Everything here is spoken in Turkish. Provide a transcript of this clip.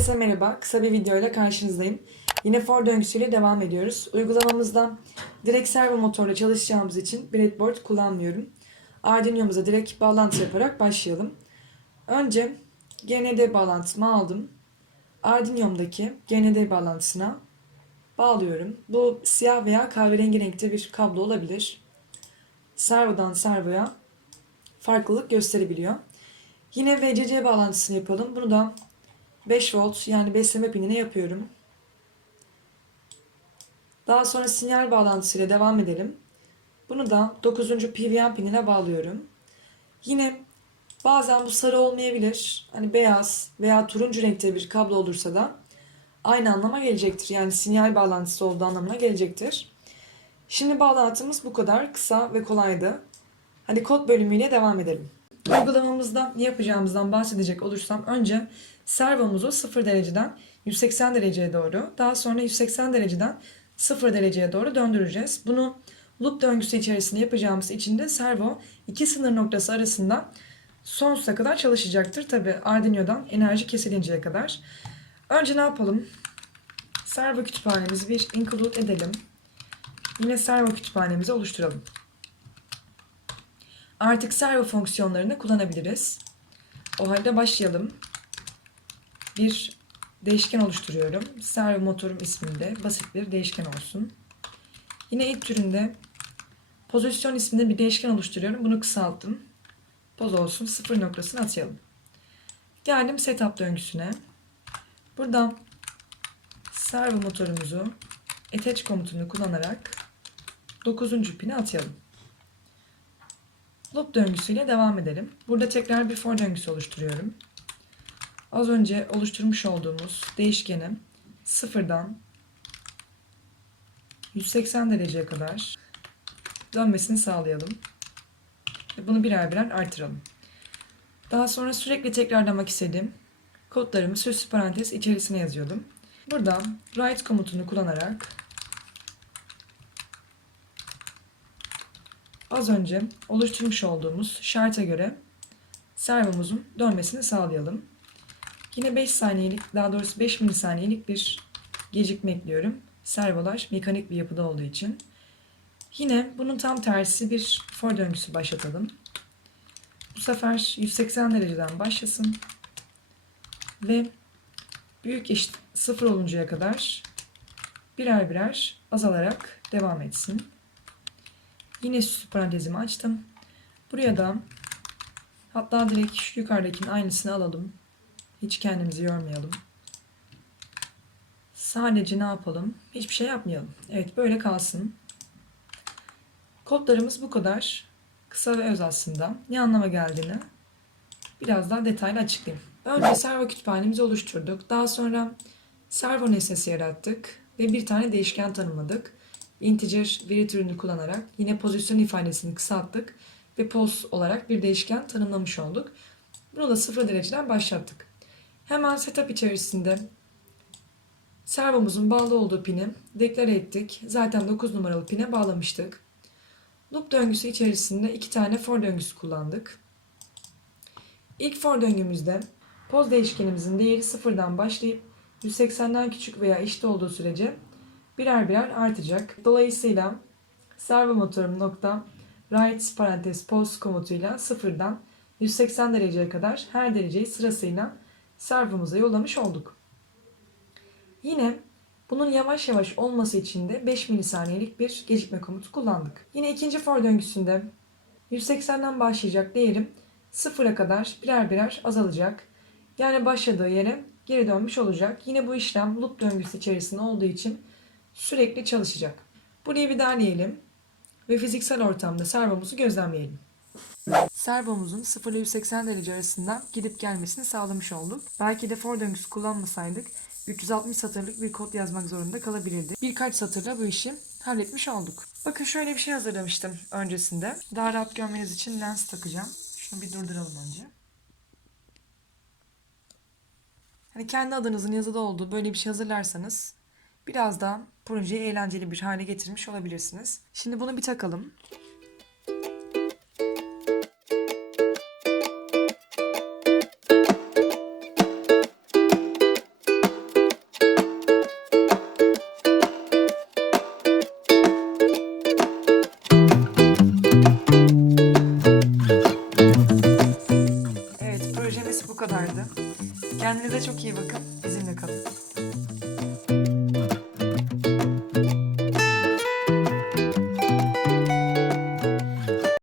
Herkese merhaba. Kısa bir video ile karşınızdayım. Yine for döngüsüyle devam ediyoruz. Uygulamamızda direkt servo motorla çalışacağımız için breadboard kullanmıyorum. Arduino'muza direkt bağlantı yaparak başlayalım. Önce GND bağlantımı aldım. Arduino'mdaki GND bağlantısına bağlıyorum. Bu siyah veya kahverengi renkte bir kablo olabilir. Servodan servoya farklılık gösterebiliyor. Yine VCC bağlantısını yapalım. Bunu da 5 volt yani besleme pinine yapıyorum. Daha sonra sinyal bağlantısıyla devam edelim. Bunu da 9. PWM pinine bağlıyorum. Yine bazen bu sarı olmayabilir. Hani beyaz veya turuncu renkte bir kablo olursa da aynı anlama gelecektir. Yani sinyal bağlantısı olduğu anlamına gelecektir. Şimdi bağlantımız bu kadar kısa ve kolaydı. Hadi kod bölümüyle devam edelim. Uygulamamızda ne yapacağımızdan bahsedecek olursam önce servomuzu 0 dereceden 180 dereceye doğru daha sonra 180 dereceden 0 dereceye doğru döndüreceğiz. Bunu loop döngüsü içerisinde yapacağımız için de servo iki sınır noktası arasında sonsuza kadar çalışacaktır. Tabi Arduino'dan enerji kesilinceye kadar. Önce ne yapalım? Servo kütüphanemizi bir include edelim. Yine servo kütüphanemizi oluşturalım. Artık servo fonksiyonlarını kullanabiliriz. O halde başlayalım. Bir değişken oluşturuyorum. Servo motorum isminde basit bir değişken olsun. Yine ilk türünde pozisyon isminde bir değişken oluşturuyorum. Bunu kısalttım. Poz olsun. Sıfır noktasını atayalım. Geldim setup döngüsüne. Buradan servo motorumuzu attach komutunu kullanarak 9. pini atayalım. Loop döngüsüyle devam edelim. Burada tekrar bir for döngüsü oluşturuyorum. Az önce oluşturmuş olduğumuz değişkeni sıfırdan 180 dereceye kadar dönmesini sağlayalım. Ve bunu birer birer artıralım. Daha sonra sürekli tekrarlamak istediğim kodlarımı süslü parantez içerisine yazıyordum. Buradan write komutunu kullanarak az önce oluşturmuş olduğumuz şarta göre servomuzun dönmesini sağlayalım. Yine 5 saniyelik daha doğrusu 5 milisaniyelik bir gecikme ekliyorum. Servolar mekanik bir yapıda olduğu için. Yine bunun tam tersi bir for döngüsü başlatalım. Bu sefer 180 dereceden başlasın. Ve büyük eşit sıfır oluncaya kadar birer birer azalarak devam etsin. Yine süslü parantezimi açtım. Buraya da hatta direkt şu yukarıdakinin aynısını alalım. Hiç kendimizi yormayalım. Sadece ne yapalım? Hiçbir şey yapmayalım. Evet böyle kalsın. Kodlarımız bu kadar. Kısa ve öz aslında. Ne anlama geldiğini biraz daha detaylı açıklayayım. Önce servo kütüphanemizi oluşturduk. Daha sonra servo nesnesi yarattık ve bir tane değişken tanımladık. Integer veri türünü kullanarak yine pozisyon ifadesini kısalttık ve pos olarak bir değişken tanımlamış olduk. Bunu da sıfır dereceden başlattık. Hemen setup içerisinde servomuzun bağlı olduğu pini deklare ettik. Zaten 9 numaralı pine bağlamıştık. Loop döngüsü içerisinde iki tane for döngüsü kullandık. İlk for döngümüzde poz değişkenimizin değeri sıfırdan başlayıp 180'den küçük veya eşit olduğu sürece birer birer artacak. Dolayısıyla servo motorum nokta write parantez poz komutuyla sıfırdan 180 dereceye kadar her dereceyi sırasıyla servomuza yollamış olduk. Yine bunun yavaş yavaş olması için de 5 milisaniyelik bir gecikme komutu kullandık. Yine ikinci for döngüsünde 180'den başlayacak değerim sıfıra kadar birer birer azalacak. Yani başladığı yere geri dönmüş olacak. Yine bu işlem loop döngüsü içerisinde olduğu için sürekli çalışacak. Burayı bir derleyelim ve fiziksel ortamda servomuzu gözlemleyelim. Servomuzun 0 ile 180 derece arasında gidip gelmesini sağlamış olduk. Belki de for döngüsü kullanmasaydık 360 satırlık bir kod yazmak zorunda kalabilirdik. Birkaç satırla bu işi halletmiş olduk. Bakın şöyle bir şey hazırlamıştım öncesinde. Daha rahat görmeniz için lens takacağım. Şunu bir durduralım önce. Hani kendi adınızın yazılı olduğu böyle bir şey hazırlarsanız Biraz da projeyi eğlenceli bir hale getirmiş olabilirsiniz. Şimdi bunu bir takalım. Evet projemiz bu kadardı. Kendinize çok iyi bakın. Bizimle kalın.